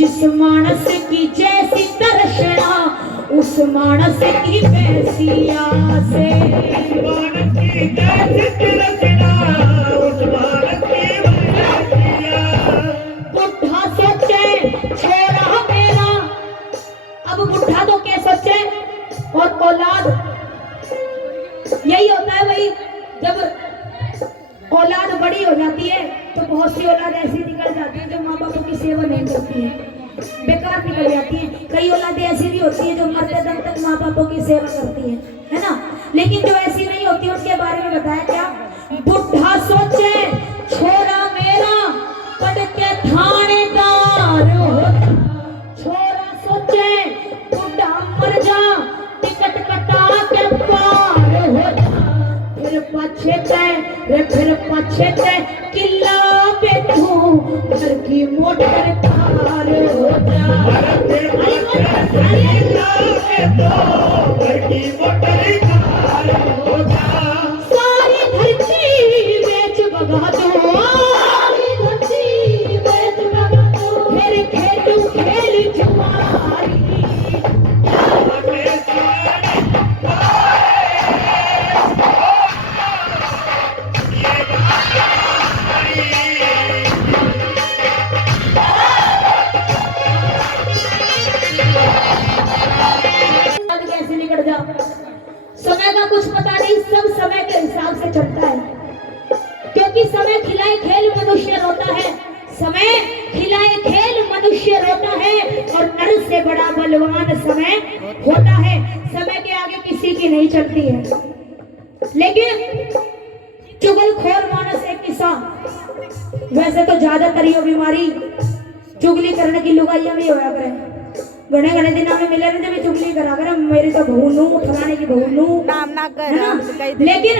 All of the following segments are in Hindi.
जिस मानस की जैसी तृष्णा उस मानस की वैसी आस मानस की जैसी तृष्णा उस मानस की वैसी आस। बुढ़ा सोचे छोरा मेरा, अब बुढ़ा तो क्या सोचे, और औलाद यही होता है भाई, जब औलाद बड़ी हो जाती है तो बहुत सी औलाद ऐसी निकल जाती है जो माँ बापों की सेवा नहीं करती है, बेकार निकल जाती है। कई औलादें ऐसी भी होती है जो मरते दम तक माँ बापों की सेवा करती है ना। लेकिन जो ऐसी नहीं होती उसके बारे में बताया क्या, बुढ़ा सोचे छोरा मेरा पढ़ के थानेदार हो, छोरा सोचे बुढ़ा मर जा टिकट कटा के पार हो जा, फिर पछते किला पे तू घर की मोटर कार हो जा, फिर किला पे तू घर की मोटर कार हो जा। सारी धरती बेच भगा दो, सारी धरती बेच भगा दो, फिर खेलू खेल जुआरी समय का कुछ पता नहीं, सब समय के हिसाब से चलता है, क्योंकि समय खिलाए खेल मनुष्य रोता है, समय खिलाए खेल मनुष्य रोता है, और नर से बड़ा बलवान समय होता है। समय के आगे किसी की नहीं चलती है। लेकिन चुगलखोर मानस एक किस्सा, वैसे तो ज्यादातर ये बीमारी चुगली करने की लुगाइयां भी होया करे, घने घने दिन में मिले ना जब चुगली करा कर, मेरी तो बहू नू फलाने की बहू नू नाम ना कर। लेकिन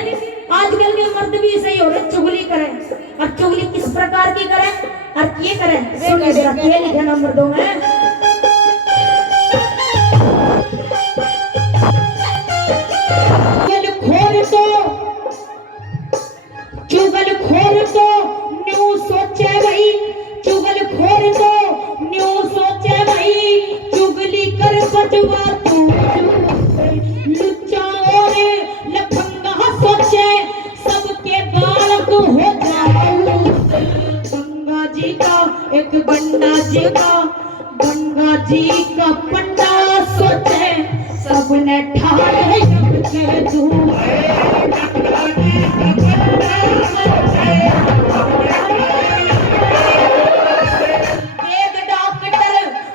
आजकल के मर्द भी सही हो रहे, चुगली करें, और चुगली किस प्रकार की करें और ये करें, सुनिए जरा ये लिखे ना मर्दों में। चुगलखोर तो न्यू सोचे भाई, चुगलखोर तो न्यू सोचे भाई, चुगली कर बटवा तू लुच्चा और लफंगा सोचे सबके बालक हो जाऊं। गंगा जी का एक गंगा जी का पंडा सोचे सबने ठाड़े के दूं। गंगा जी का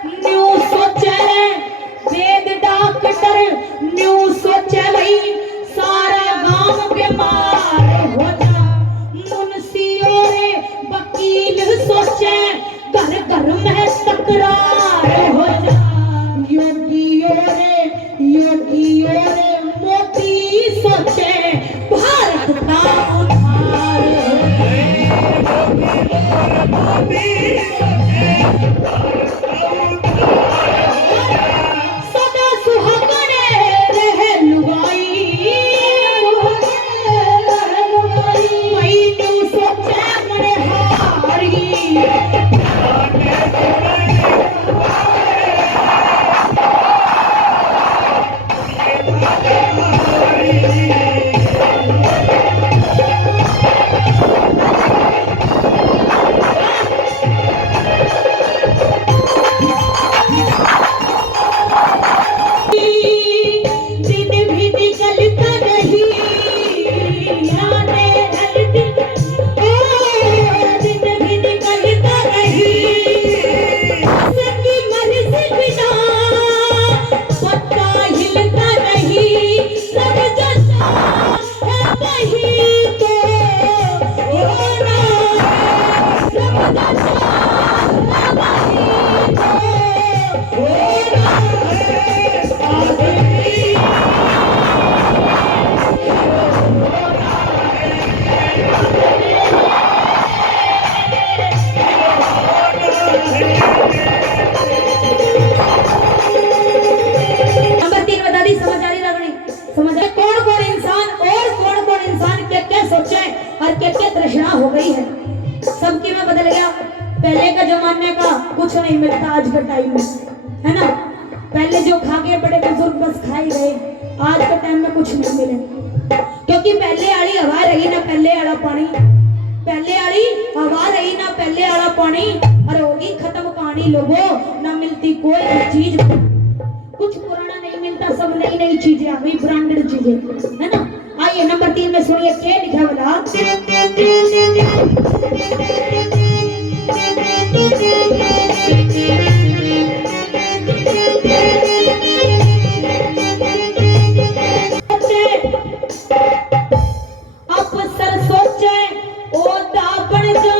पंडा सोचे और क्या तृष्णा हो गई है, सबकी में बदल गया। पहले का जमाने का कुछ नहीं मिलता आज का टाइम में, है ना। पहले जो खा गए बड़े बुजुर्ग बस खा ही गए, आज के टाइम में कुछ नहीं मिले, क्योंकि पहले वाली हवा रही ना पहले वाला पानी, पहले वाली हवा रही ना पहले वाला पानी, और होगी खत्म कहानी लोगों, ना मिलती कोई चीज, कुछ पुराना नहीं मिलता, सब नई नई चीजें आ गई, ब्रांडेड चीजें, है ना। आइए नंबर 3 में सुनिए क्या लिखा बोला। अफसर सोचे ओदा बन जा,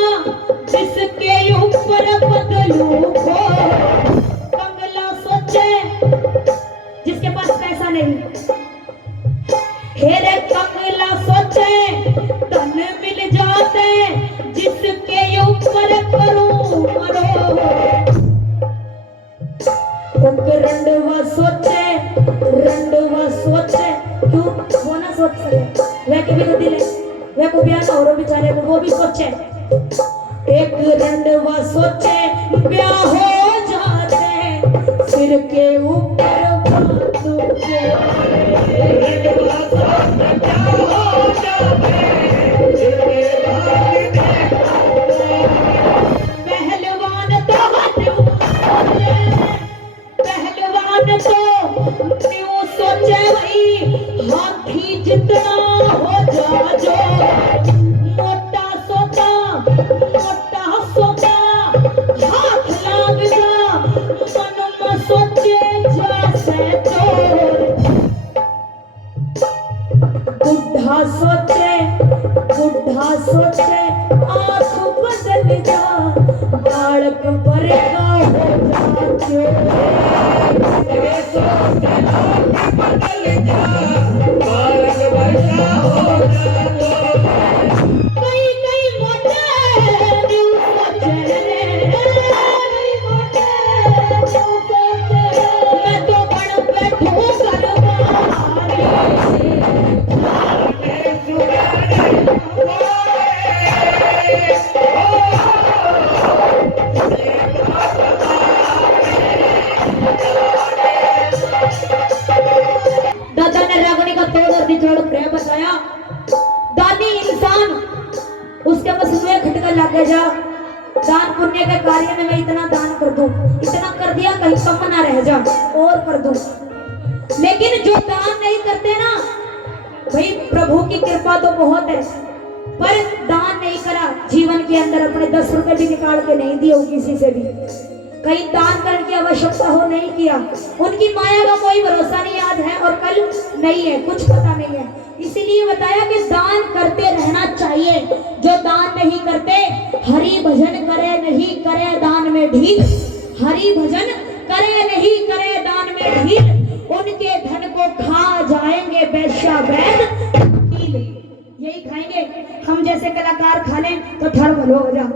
जिसके ऊपर बदलू को, बंगला सोचे जिसके पास पैसा नहीं, हेरे बंगला सोचे धन मिल जाते, जिसके ऊपर करूं मरो, रंडवा सोचे, रंडवा सोचे, क्यों वो ना सोच सके, वह के भी तो दिल है, वह को ब्याह हो रहा बेचारे को, वो भी सोचे, एक रंडवा सोचे ब्याह हो जाते, सिर के ऊपर बातों के, रंडवा सोचे ब्याह हो जाते, सिर के पहलवान तो पहलवान तो न्यू सोचे भाई, हाथी जितना हो जा जो, मोटा सोता हाथ लाग जा, मन में सोचे जैसे चोर, बुढ़ा सोचे आंख बदल जा, बालक पर का हो जा बदल जा, बालक पर का हो जा, कई कई मोटे न्यू सोचे, मैं तो बड़ बैठू करवारी, दादा ने रागनी का तोड़ और निचोड़ प्रेम बताया, दानी इंसान उसके बस मुँह खटका लग जा, दान पुण्य के कार्य में मैं इतना दान कर दूं, इतना कर दिया कहीं कम ना रह जा और कर दूं, लेकिन जो दान नहीं करते ना भाई, प्रभु की कृपा तो बहुत है, पर दान नहीं करा जीवन के अंदर, अपने 10 रुपए भी निकाल के नहीं दिए किसी से भी, कहीं दान करने की आवश्यकता हो नहीं किया, उनकी माया का कोई भरोसा नहीं, आज है और कल नहीं है, कुछ पता नहीं है, इसीलिए बताया कि दान करते रहना चाहिए। जो दान नहीं करते, हरि भजन करे नहीं करे दान में ढील, हरि भजन करे नहीं करे दान में ढील, उनके धन को खा जाएंगे वैश्या वैद, यही खाएंगे। हम जैसे कलाकार खा लें तो ठड़ भलो हो जा।